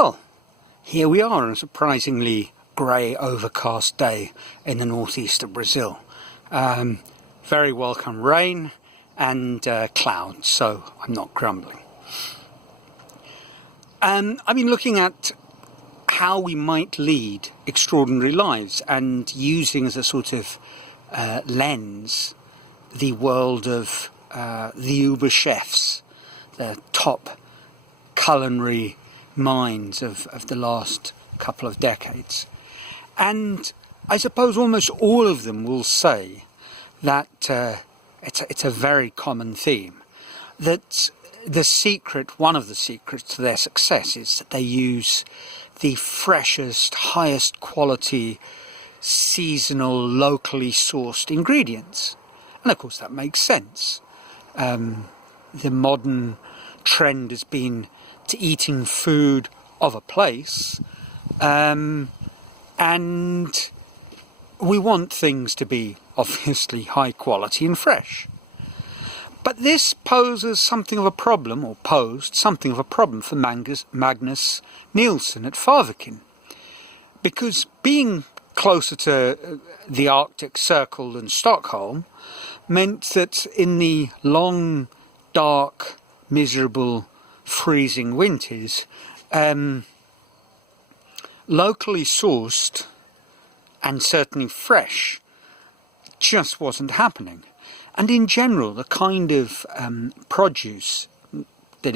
Well, here we are on a surprisingly grey, overcast day in the northeast of Brazil. Very welcome rain and clouds, so I'm not grumbling. I've been looking at how we might lead extraordinary lives and using as a sort of lens the world of the Uber chefs, the top culinary minds of the last couple of decades. And I suppose almost all of them will say that it's a very common theme, that one of the secrets to their success is that they use the freshest, highest quality, seasonal, locally sourced ingredients. And of course that makes sense. The modern trend has been to eating food of a place, and we want things to be obviously high quality and fresh. But this posed something of a problem for Magnus Nielsen at Farviken, because being closer to the Arctic Circle than Stockholm meant that in the long, dark, miserable, freezing winters, locally sourced and certainly fresh just wasn't happening. And in general, the kind of produce that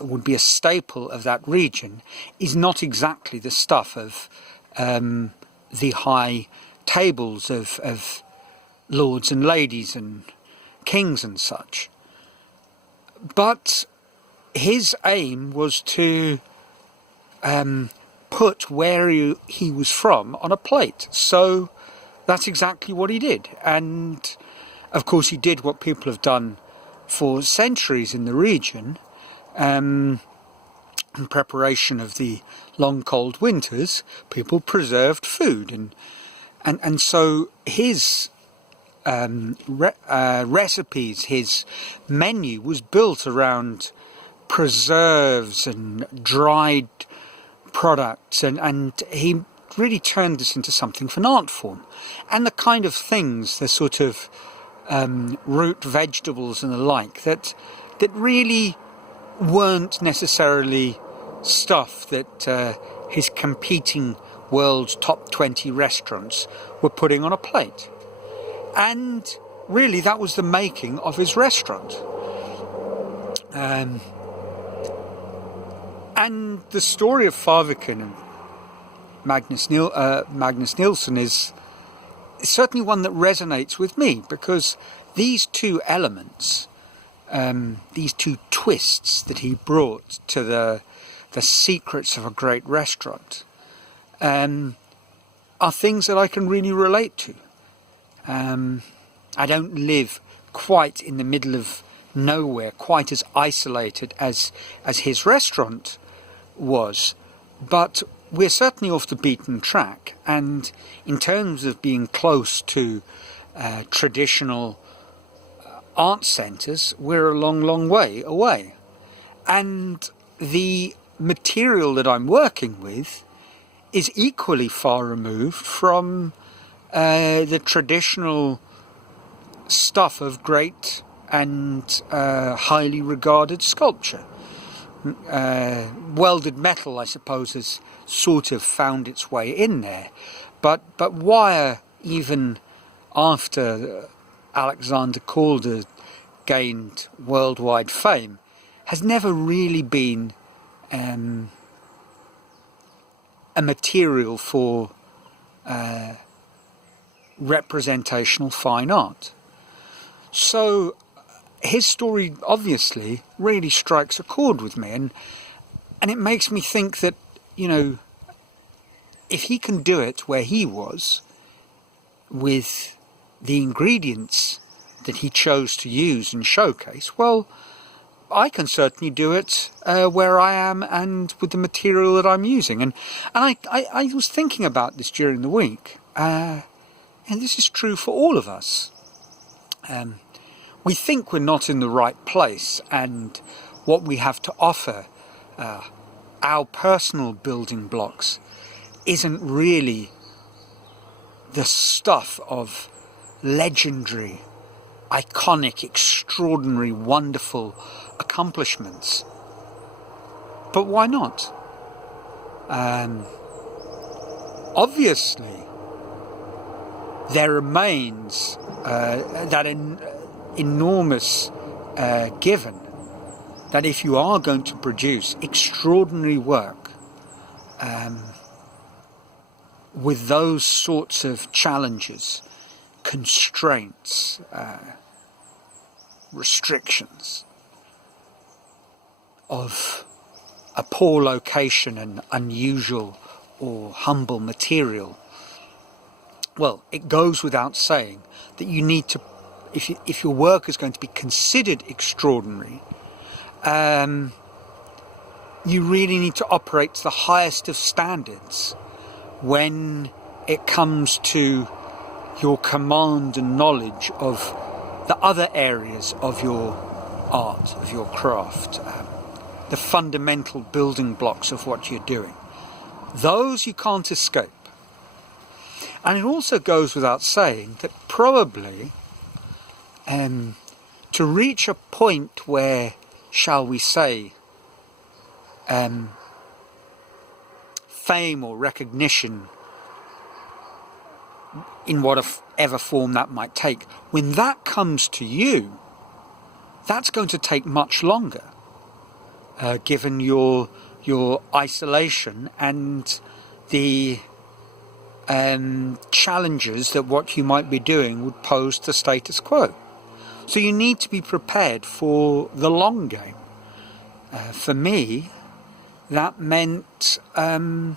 would be a staple of that region is not exactly the stuff of the high tables of lords and ladies and kings and such. But his aim was to put where he was from on a plate. So that's exactly what he did. And of course he did what people have done for centuries in the region, in preparation of the long cold winters. People preserved food, and so his recipes, his menu was built around preserves and dried products, and he really turned this into something of an art form. And the kind of things, the sort of root vegetables and the like, that really weren't necessarily stuff that his competing world's top 20 restaurants were putting on a plate. And really that was the making of his restaurant. And the story of Farviken and Magnus Nielsen is certainly one that resonates with me, because these two elements, these two twists that he brought to the secrets of a great restaurant, are things that I can really relate to. I don't live quite in the middle of nowhere, quite as isolated as his restaurant was, but we're certainly off the beaten track, and in terms of being close to traditional art centres, we're a long way away. And the material that I'm working with is equally far removed from the traditional stuff of great and highly regarded sculpture. Welded metal, I suppose, has sort of found its way in there, but wire, even after Alexander Calder gained worldwide fame, has never really been a material for representational fine art. So his story obviously really strikes a chord with me, and it makes me think that, you know, if he can do it where he was, with the ingredients that he chose to use and showcase, well, I can certainly do it where I am and with the material that I'm using. And I was thinking about this during the week, and this is true for all of us. We think we're not in the right place, and what we have to offer our personal building blocks isn't really the stuff of legendary, iconic, extraordinary, wonderful accomplishments. But why not? Obviously, there remains that enormous given that if you are going to produce extraordinary work with those sorts of challenges, constraints, restrictions of a poor location and unusual or humble material, well, it goes without saying that you need to, if your work is going to be considered extraordinary, you really need to operate to the highest of standards when it comes to your command and knowledge of the other areas of your art, of your craft, the fundamental building blocks of what you're doing. Those you can't escape. And it also goes without saying that probably to reach a point where, shall we say, fame or recognition, in whatever form that might take, when that comes to you, that's going to take much longer, given your isolation and the challenges that what you might be doing would pose to status quo. So you need to be prepared for the long game. For me, that meant, having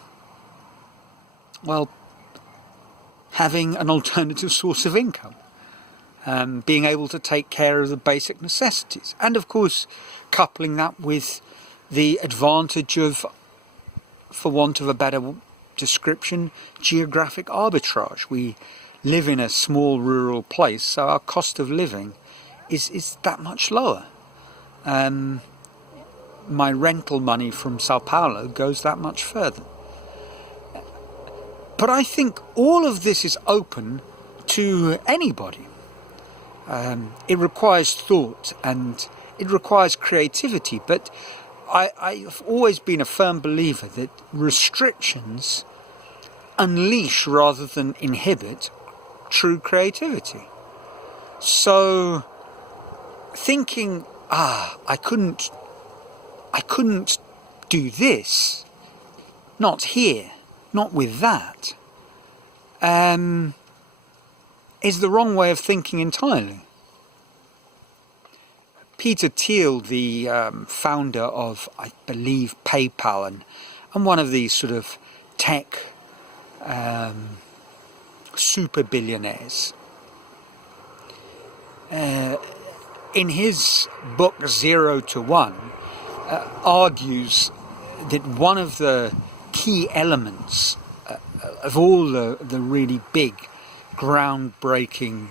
an alternative source of income, being able to take care of the basic necessities, and of course coupling that with the advantage of, for want of a better description, geographic arbitrage. We live in a small rural place, so our cost of living is that much lower. My rental money from Sao Paulo goes that much further. But I think all of this is open to anybody. It requires thought and it requires creativity, but I've always been a firm believer that restrictions unleash rather than inhibit true creativity. So thinking, I couldn't do this, not here, not with that, is the wrong way of thinking entirely. Peter Thiel, the founder of, I believe, PayPal and one of these sort of tech super billionaires, in his book 0 to 1, argues that one of the key elements of all the really big, groundbreaking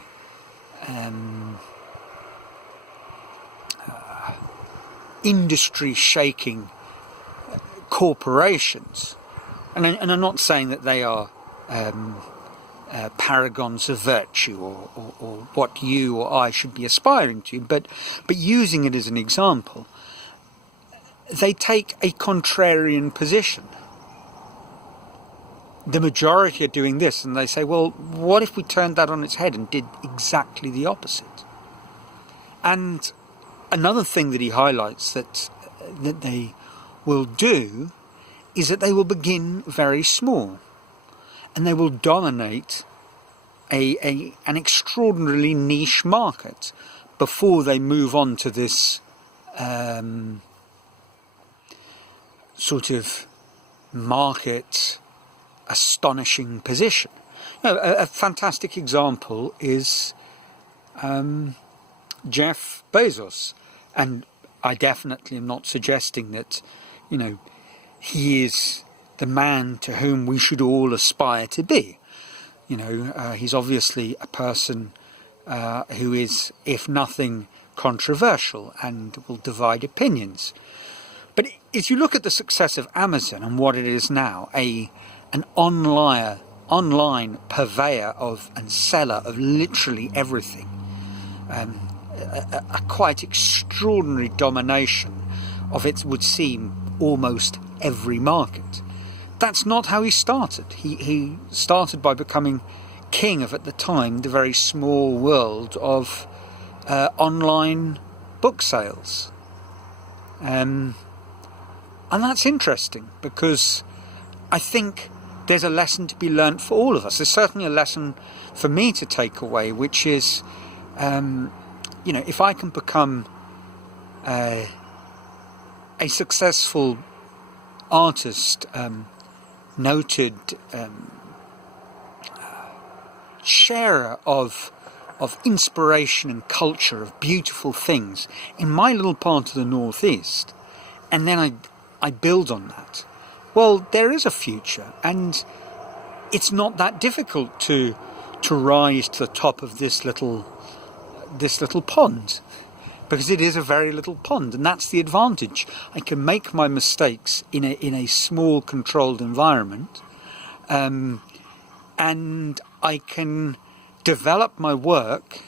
industry-shaking corporations, and I'm not saying that they are paragons of virtue or what you or I should be aspiring to, but using it as an example, they take a contrarian position. The majority are doing this, and they say, well, what if we turned that on its head and did exactly the opposite? And another thing that he highlights that they will do is that they will begin very small, and they will dominate an extraordinarily niche market before they move on to this sort of market astonishing position. A fantastic example is Jeff Bezos, and I definitely am not suggesting that, he is the man to whom we should all aspire to be. He's obviously a person who is, if nothing, controversial and will divide opinions. But if you look at the success of Amazon and what it is now, an online purveyor of and seller of literally everything, a quite extraordinary domination of, it would seem, almost every market. That's not how he started. He started by becoming king of, at the time, the very small world of online book sales. And that's interesting, because I think there's a lesson to be learnt for all of us. There's certainly a lesson for me to take away, which is, if I can become a successful artist, noted sharer of inspiration and culture, of beautiful things in my little part of the northeast, and then I build on that, well, there is a future, and it's not that difficult to rise to the top of this little pond, because it is a very little pond, and that's the advantage. I can make my mistakes in a small, controlled environment, and I can develop my work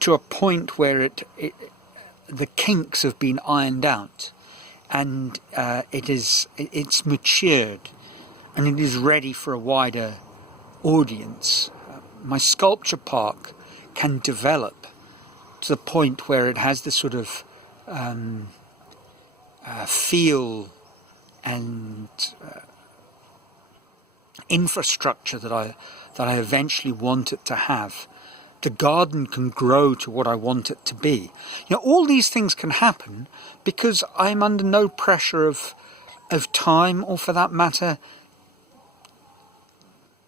to a point where the kinks have been ironed out, and it's matured, and it is ready for a wider audience. My sculpture park can develop to the point where it has this sort of feel and infrastructure that I eventually want it to have. The garden can grow to what I want it to be. All these things can happen because I'm under no pressure of time, or for that matter,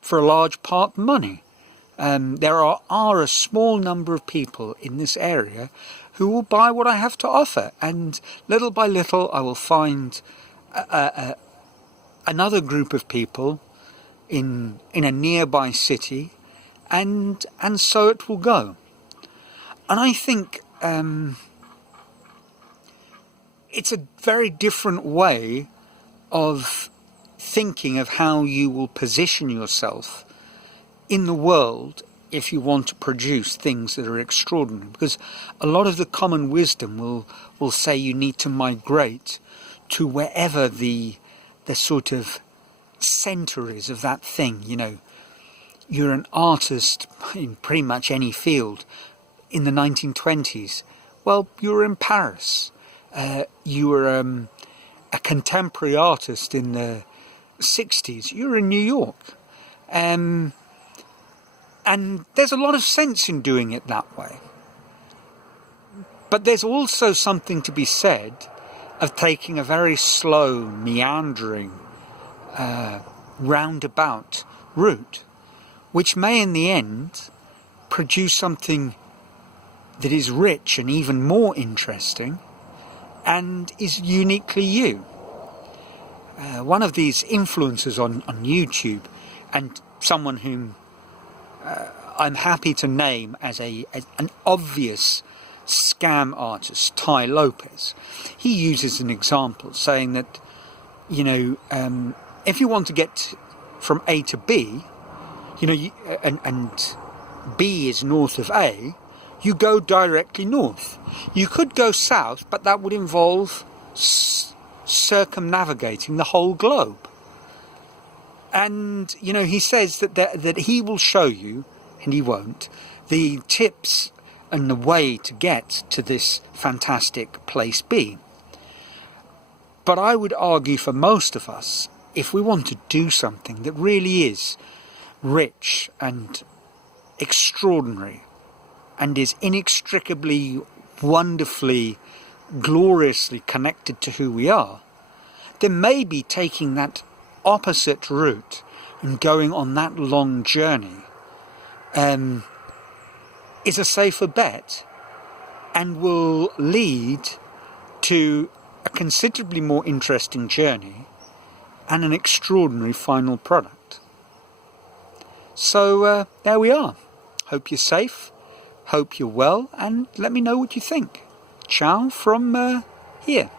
for a large part, money. There are a small number of people in this area who will buy what I have to offer, and little by little I will find another group of people in a nearby city, and so it will go. And I think it's a very different way of thinking of how you will position yourself in the world if you want to produce things that are extraordinary, because a lot of the common wisdom will say you need to migrate to wherever the sort of center is of that thing. You're an artist in pretty much any field in the 1920s. Well, you were in Paris. You were a contemporary artist in the 60s. You were in New York. And there's a lot of sense in doing it that way. But there's also something to be said of taking a very slow, meandering, roundabout route, which may in the end produce something that is rich and even more interesting and is uniquely you. One of these influencers on YouTube, and someone whom I'm happy to name as an obvious scam artist, Ty Lopez, he uses an example saying that, if you want to get from A to B, and B is north of A, you go directly north. You could go south, but that would involve circumnavigating the whole globe. And, he says that he will show you, and he won't, the tips and the way to get to this fantastic place B. But I would argue for most of us, if we want to do something that really is rich and extraordinary and is inextricably, wonderfully, gloriously connected to who we are, then maybe taking that opposite route and going on that long journey is a safer bet and will lead to a considerably more interesting journey and an extraordinary final product. So there we are. Hope you're safe, hope you're well, and let me know what you think. Ciao from here.